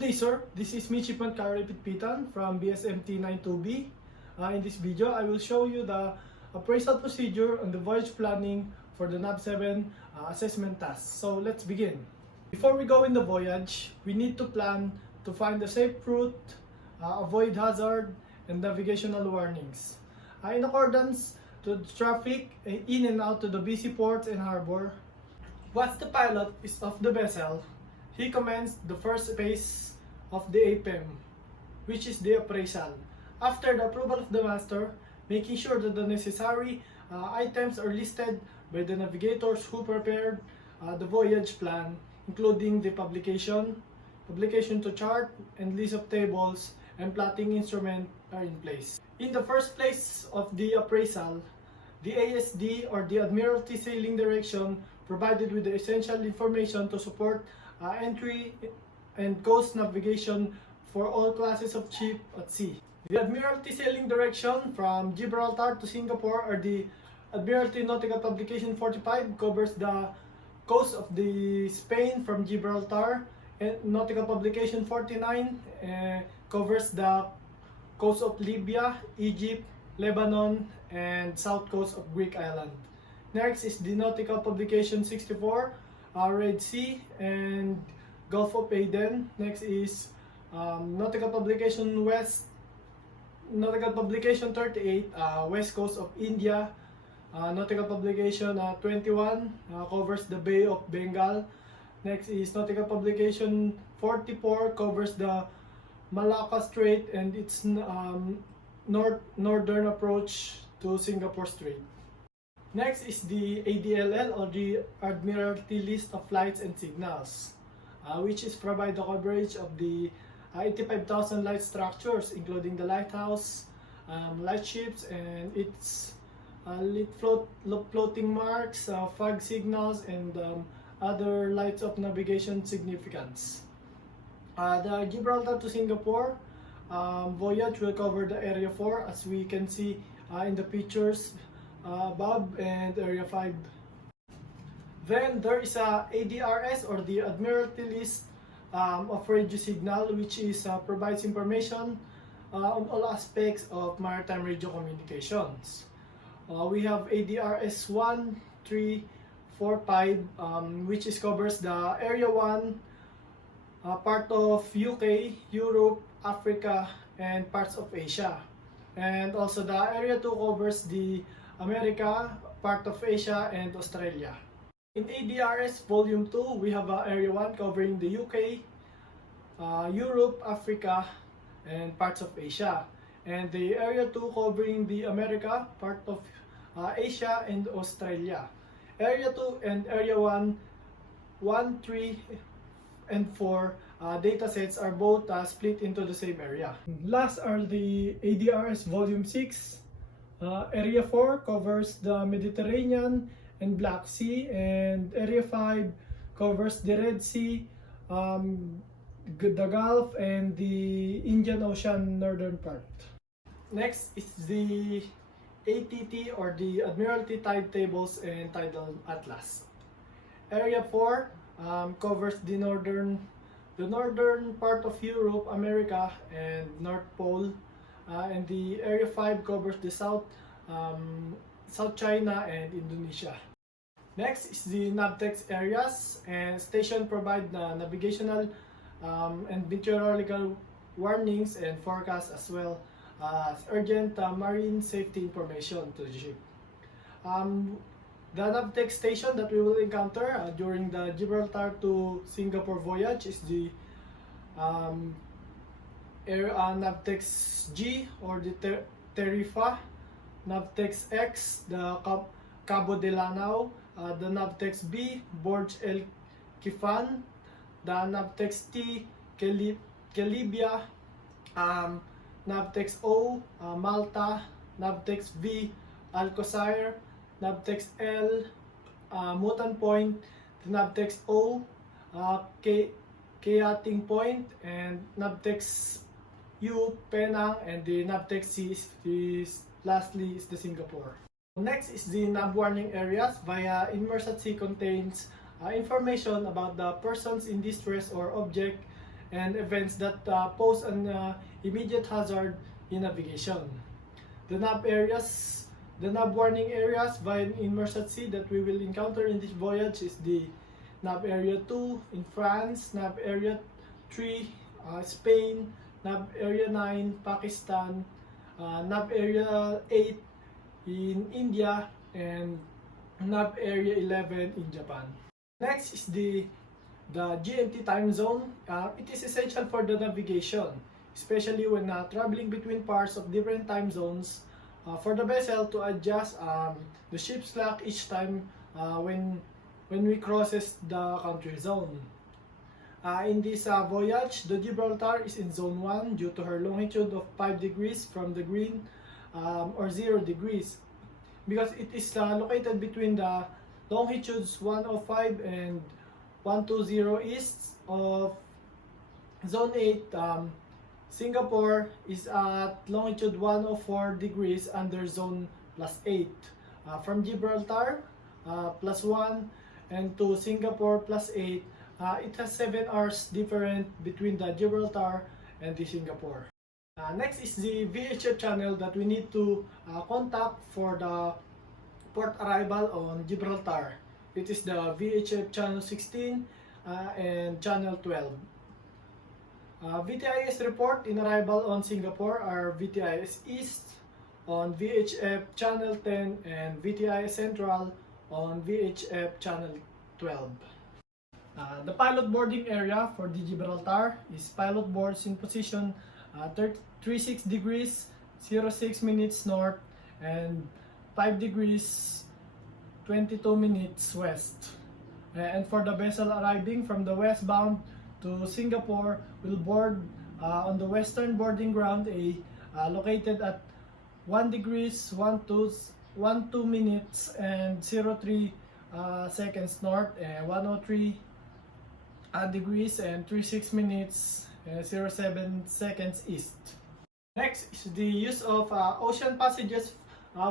Good day, sir. This is Midshipman Pitpitan from BSMT92B. In this video, I will show you the appraisal procedure on the voyage planning for the NAV7 assessment task. So let's begin. Before we go in the voyage, we need to plan to find a safe route, avoid hazard, and navigational warnings. In accordance to the traffic in and out to the busy ports and harbor, once the pilot is off the vessel, he commenced the first phase of the APEM, which is the appraisal. After the approval of the master, making sure that the necessary items are listed by the navigators who prepared the voyage plan, including the publication to chart, and list of tables and plotting instrument are in place. In the first place of the appraisal, the ASD or the Admiralty Sailing Direction provided with the essential information to support entry and coast navigation for all classes of ship at sea. The Admiralty Sailing Direction from Gibraltar to Singapore, or the Admiralty Nautical Publication 45, covers the coast of the Spain from Gibraltar, and Nautical Publication 49 covers the coast of Libya, Egypt, Lebanon, and south coast of Greek island. Next is the Nautical Publication 64, Red Sea and Gulf of Aden. Next is Nautical Publication 38, West Coast of India. Nautical Publication 21 covers the Bay of Bengal. Next is Nautical Publication 44, covers the Malacca Strait and its northern approach to Singapore Strait. Next is the ADLL, or the Admiralty List of Lights and Signals, which is provide the coverage of the 85,000 light structures, including the lighthouse, lightships, and its floating marks, fog signals, and other lights of navigation significance. The Gibraltar to Singapore voyage will cover the Area 4, as we can see in the pictures above, and Area 5. Then there is a ADRS, or the Admiralty List of Radio Signal, which is provides information on all aspects of maritime radio communications. We have ADRS 1, 3, 4, 5, which is covers the Area 1, part of UK, Europe, Africa, and parts of Asia. And also the Area 2 covers the America, part of Asia, and Australia. In ADRS Volume 2, we have Area 1 covering the UK, Europe, Africa, and parts of Asia. And the Area 2 covering the America, part of Asia, and Australia. Area 2 and Area 1, 3, and 4 datasets are both split into the same area. Last are the ADRS Volume 6. Area 4 covers the Mediterranean and Black Sea, and Area 5 covers the Red Sea, the Gulf, and the Indian Ocean northern part. Next is the ATT, or the Admiralty Tide Tables and Tidal Atlas. Area 4 covers the northern part of Europe, America, and North Pole. And the Area 5 covers the South China and Indonesia. Next is the NAVTEX areas, and station provide navigational and meteorological warnings and forecasts, as well as urgent marine safety information to the ship. The NAVTEX station that we will encounter during the Gibraltar to Singapore voyage is the NAVTEX G, or the Tarifa, NAVTEX X, the Cabo de Lanao, the NAVTEX B, Borj El Kifan, the NAVTEX T, Kelibia, NAVTEX O, Malta, NAVTEX V, Alcosair, NAVTEX L, Mutan Point, the NAVTEX O, Kayating Point, and NAVTEX U, Penang, and the NAVTEX C lastly is the Singapore. Next is the NAV warning areas. Via Immerse at Sea contains information about the persons in distress or object and events that pose an immediate hazard in navigation. The nav warning areas in Mersey at sea that we will encounter in this voyage is the NAV Area 2 in France, NAV Area 3 Spain, NAV Area 9 Pakistan, NAV Area 8 in India, and NAV Area 11 in Japan. Next is the GMT time zone. It is essential for the navigation, especially when traveling between parts of different time zones, for the vessel to adjust the ship's clock each time when we crosses the country zone. In this voyage, the Gibraltar is in zone 1 due to her longitude of 5 degrees from the green, or 0 degrees, because it is located between the longitudes 105 and 120 east of zone 8. Singapore is at longitude 104 degrees under zone +8. From Gibraltar, +1, and to Singapore, +8, it has 7 hours different between the Gibraltar and the Singapore. Next is the VHF channel that we need to contact for the port arrival on Gibraltar. It is the VHF channel 16 and channel 12. VTIS report in arrival on Singapore are VTIS East on VHF channel 10 and VTIS Central on VHF channel 12. The pilot boarding area for the Gibraltar is pilot boards in position 36 degrees 06 minutes north and 5 degrees 22 minutes west. And for the vessel arriving from the westbound to Singapore, will board on the western boarding ground A, located at 1 degrees 12 minutes and 03 seconds north, and 103 degrees and 36 minutes and 07 seconds east. Next is the use of ocean passages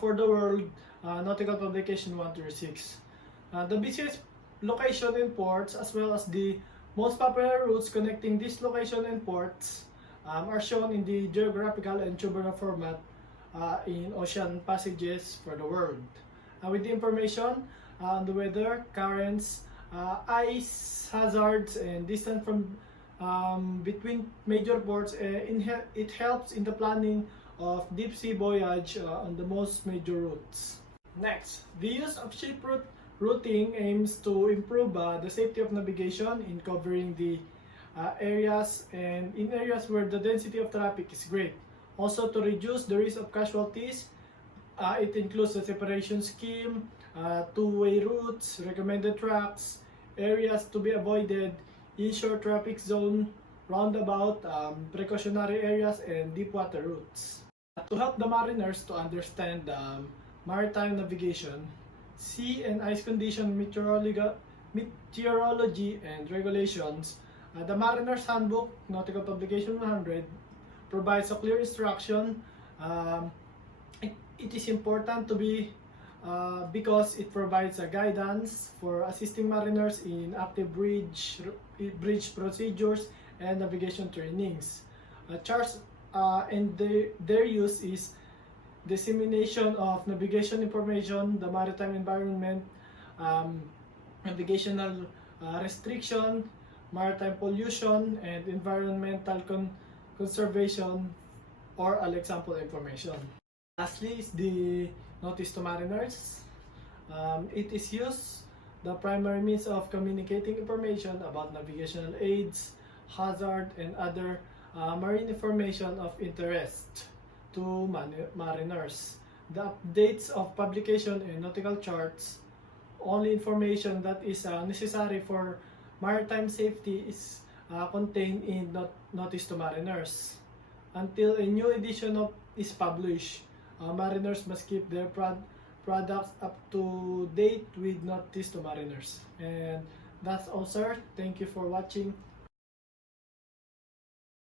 for the world, nautical publication 136. The busiest location and ports, as well as the most popular routes connecting this location and ports, are shown in the geographical and tubular format in ocean passages for the world. With the information on the weather, currents, ice hazards, and distance from between major ports, it helps in the planning of deep sea voyage on the most major routes. Next, the use of ship routing aims to improve the safety of navigation in covering the areas and in areas where the density of traffic is great. Also, to reduce the risk of casualties, it includes the separation scheme, two-way routes, recommended tracks, areas to be avoided, inshore traffic zone, roundabout, precautionary areas, and deep water routes. To help the mariners to understand maritime navigation, sea and ice condition meteorology and regulations, the Mariner's Handbook, Nautical Publication 100, provides a clear instruction. It is important to be because it provides a guidance for assisting mariners in active bridge procedures and navigation trainings. Charts and their use is dissemination of navigation information, the maritime environment, navigational restriction, maritime pollution, and environmental conservation, or example information. Lastly is the notice to mariners. It is used the primary means of communicating information about navigational aids, hazard, and other marine information of interest to mariners. The updates of publication and nautical charts, only information that is necessary for maritime safety is contained in Notice to Mariners. Until a new edition is published, mariners must keep their products up to date with Notice to Mariners. And that's all, sir. Thank you for watching.